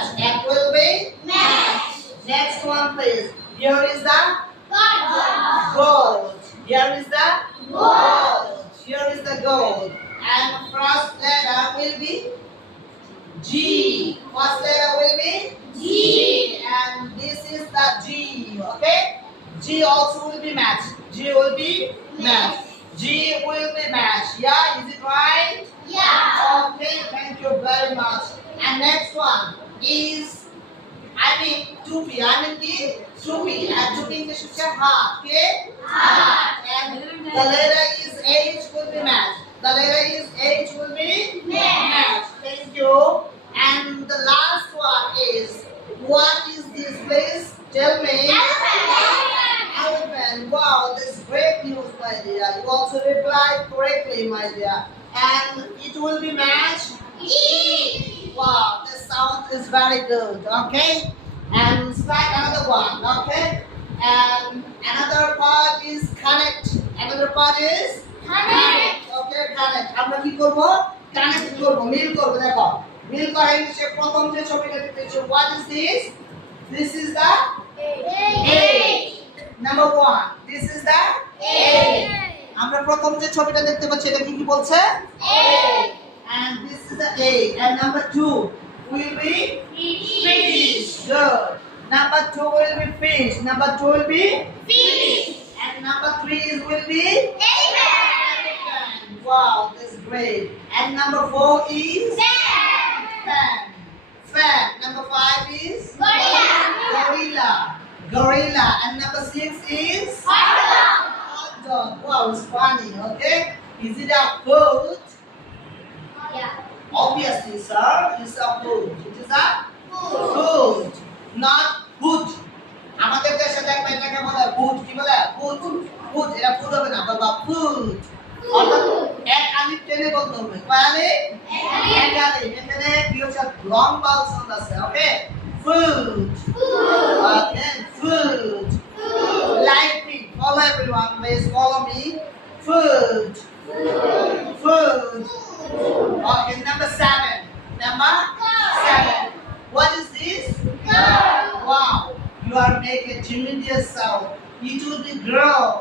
match. Egg will be match. next one, please. Here is the Gold. gold. Here is the Gold. Here is the gold. And first letter will be G. First letter will be G. and this is the G. Okay? G also will be matched. G will be matched. G will be matched. Yeah, is it right? Yeah. Okay, thank you very much. And next one is Tupi. Tupi. And Tupi English is ha. Okay? Heart. And the letter is H will be matched. The letter is H will be matched. Thank you. And the last one is, what is this, please? Tell me. Elephant. Wow, that's great news, my dear. You also replied correctly, my dear. And it will be matched. E. Wow, the sound is very good. Okay. And start another one. Okay. And another part is connect. Another part is Connect. Okay, connect. আমরা কি করব? Connect করব, মিল করব। দেখো, মিল করার নিচে প্রথম যে ছবিটা দেখতেছো, what is this? This is the A. number 1. This is the A. আমরা প্রথম যে ছবিটা দেখতে পাচ্ছি এটা কি বলছে? A. And this is the A. And number 2 will be fish. Good. Number 2 will be fish. Number 2 will be Fish. and number 3 will be Elephant. wow, that's great. And number 4 is Fan. fan. Fan. Number 5 is Gorilla. gorilla. Gorilla. And number 6 is Hot dog. hot dog. Wow, it's funny. Okay. Is it a food? Yeah. Obviously, sir, it's a food. It is a Food. food, not food. আমাদের দেশে দেখবে এটাকে বলে food. কি বলে? Food. Food. এটা food হবে না, বাবা, ফুড। অর্থাৎ এক আলিফ টেনে বলতে হবে। কয় আলিফ? এক আলিফ। এখানে কি হচ্ছে? লং বাউল সাউন্ড আছে। ওকে? Food. Okay, food. Like me. Follow everyone, please follow me. Food. Food. Okay, number 7. Number 7. What is this? Girl. Wow, you are making tremendous sound. It will be girl.